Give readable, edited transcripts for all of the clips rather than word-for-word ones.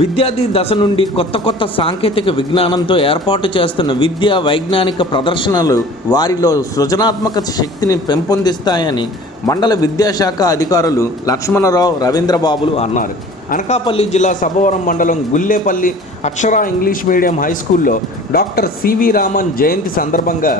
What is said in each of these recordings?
విద్యార్థి దశ నుండి కొత్త సాంకేతిక విజ్ఞానంతో ఏర్పాటు చేస్తున్న విద్యా వైజ్ఞానిక ప్రదర్శనలు వారిలో సృజనాత్మక శక్తిని పెంపొందిస్తాయని మండల విద్యాశాఖ అధికారులు లక్ష్మణరావు, రవీంద్రబాబులు అన్నారు. అనకాపల్లి జిల్లా సభవరం మండలం గుల్లేపల్లి అక్షర ఇంగ్లీష్ మీడియం హై స్కూల్లో డాక్టర్ సివి రామన్ జయంతి సందర్భంగా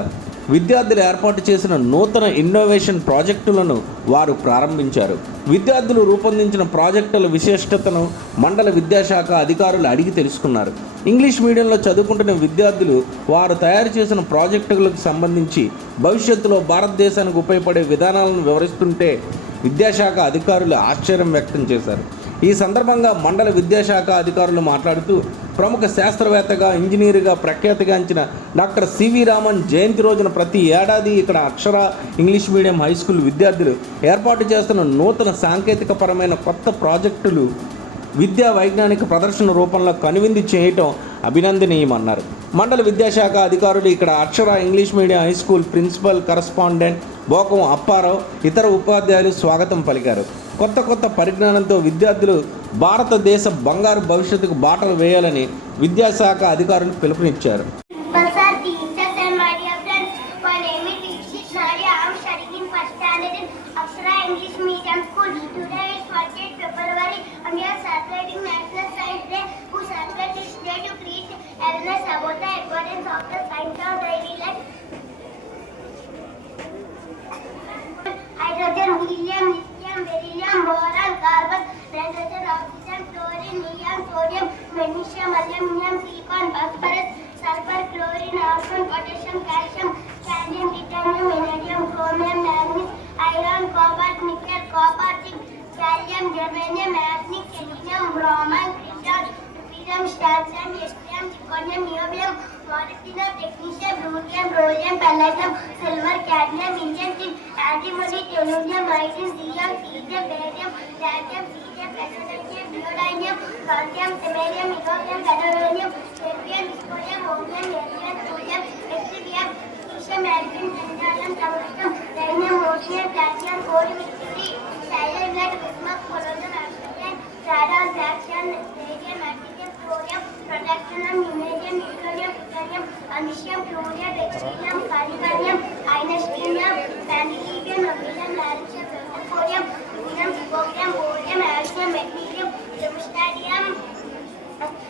విద్యార్థులు ఏర్పాటు చేసిన నూతన ఇన్నోవేషన్ ప్రాజెక్టులను వారు ప్రారంభించారు. విద్యార్థులు రూపొందించిన ప్రాజెక్టుల విశిష్టతను మండల విద్యాశాఖ అధికారులు అడిగి తెలుసుకున్నారు. ఇంగ్లీష్ మీడియంలో చదువుకుంటున్న విద్యార్థులు వారు తయారు చేసిన ప్రాజెక్టులకు సంబంధించి భవిష్యత్తులో భారతదేశానికి ఉపయోగపడే విధానాలను వివరిస్తుంటే విద్యాశాఖ అధికారులు ఆశ్చర్యం వ్యక్తం చేశారు. ఈ సందర్భంగా మండల విద్యాశాఖ అధికారులు మాట్లాడుతూ ప్రముఖ శాస్త్రవేత్తగా, ఇంజనీరుగా ప్రఖ్యాతిగాంచిన డాక్టర్ సివి రామన్ జయంతి రోజున ప్రతి ఏడాది ఇక్కడ Akshara English medium high school విద్యార్థులు ఏర్పాటు చేస్తున్న నూతన సాంకేతికపరమైన కొత్త ప్రాజెక్టులు విద్యా వైజ్ఞానిక ప్రదర్శన రూపంలో కనువిందు చేయటం అభినందనీయమన్నారు. మండల విద్యాశాఖ అధికారులు ఇక్కడ Akshara English medium high school principal correspondent Bokam Apparao, ఇతర ఉపాధ్యాయులు స్వాగతం పలికారు. కొత్త పరిజ్ఞానంతో విద్యార్థులు భారతదేశ బంగారు భవిష్యత్తుకు బాటలు వేయాలని విద్యాశాఖ అధికారులు పిలుపునిచ్చారు. Hydrogen, helium, lithium, beryllium, boron, carbon, nitrogen, oxygen, fluorine, neon, sodium, magnesium, aluminum, silicon, phosphorus, sulfur, chlorine, argon, potassium, calcium, cadmium, titanium, vanadium, chromium, manganese, iron, cobalt, nickel, copper, zinc, gallium, germanium, arsenic, selenium, bromine, krypton, rubidium, strontium, yttrium, zirconium, niobium, molybdenum, technetium, ruthenium, rhodium, palladium, silver, cadmium, indium, zinc, antimony, tellurium, iodine, cesium, cesium, barium, radium, cesium, plutonium, neodymium, strontium, samarium, niobium, gadolinium, terbium, dysprosium, holmium, helium, thorium, yttrium, lutetium, alpine, titanium, tungsten, rhenium, rhodium, platinum, gold, mercury, silver, lead, bismuth, polonium, oxygen, radon, fraction, radium, magnesium, thorium, protactinium, palladium, plutonium, plutonium, magnesium, fluoride, bacterium, carbonium, inosmium, vanadium, rubidium, laryngium, plutonium, rubidium, scopium, borium, arsenium, magnesium, tungstenium,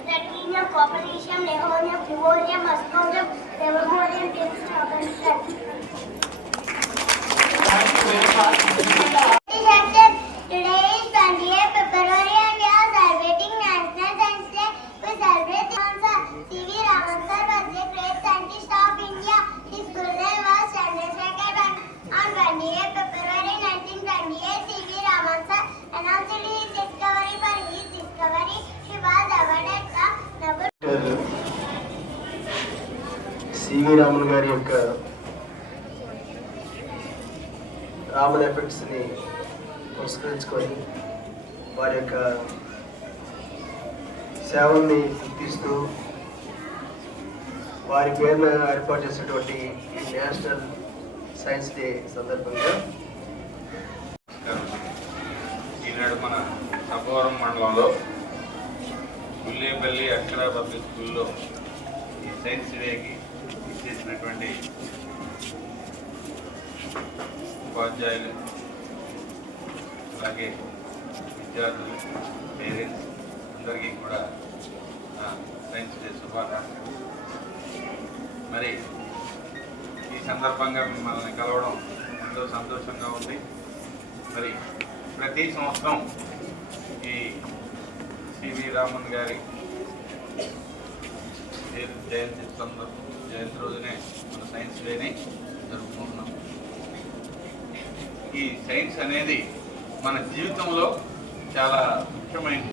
platinum, copernicium, nehonium, fluorium, osmium, sevomonium, tungsten. Today is 28th February and we are celebrating National Science Day. We celebrate C.V. Raman sir was a great scientist of India. His full name was Chandrasekhar. On 28th February 1928, C.V. Raman sir announced his discovery. For his discovery, he was awarded the Nobel. CV Raman గారి యొక్క రామన్ ఎఫెక్ట్స్ని పురస్కరించుకొని వారి యొక్క సేవల్ని గుర్తిస్తూ వారి పేరున ఏర్పాటు చేసినటువంటి ఈ నేషనల్ సైన్స్ డే సందర్భంగా ఈనాడు మన సభవరం మండలంలో గుల్లేపల్లి అక్షర పబ్లిక్ స్కూల్లో ఈ సైన్స్ డేకి చేసినటువంటి ఉపాధ్యాయులు, అలాగే విద్యార్థులు, పేరెంట్స్ అందరికీ కూడా సైన్స్ డే శుభాకాంక్షలు. మరి ఈ సందర్భంగా మిమ్మల్ని కలవడం ఎంతో సంతోషంగా ఉంది. మరి ప్రతి సంవత్సరం ఈ సివి రామన్ గారి జయంతి రోజునే మన సైన్స్ డేని జరుపుకుంటున్నాం. ఈ సైన్స్ అనేది మన జీవితంలో చాలా ముఖ్యమైనది.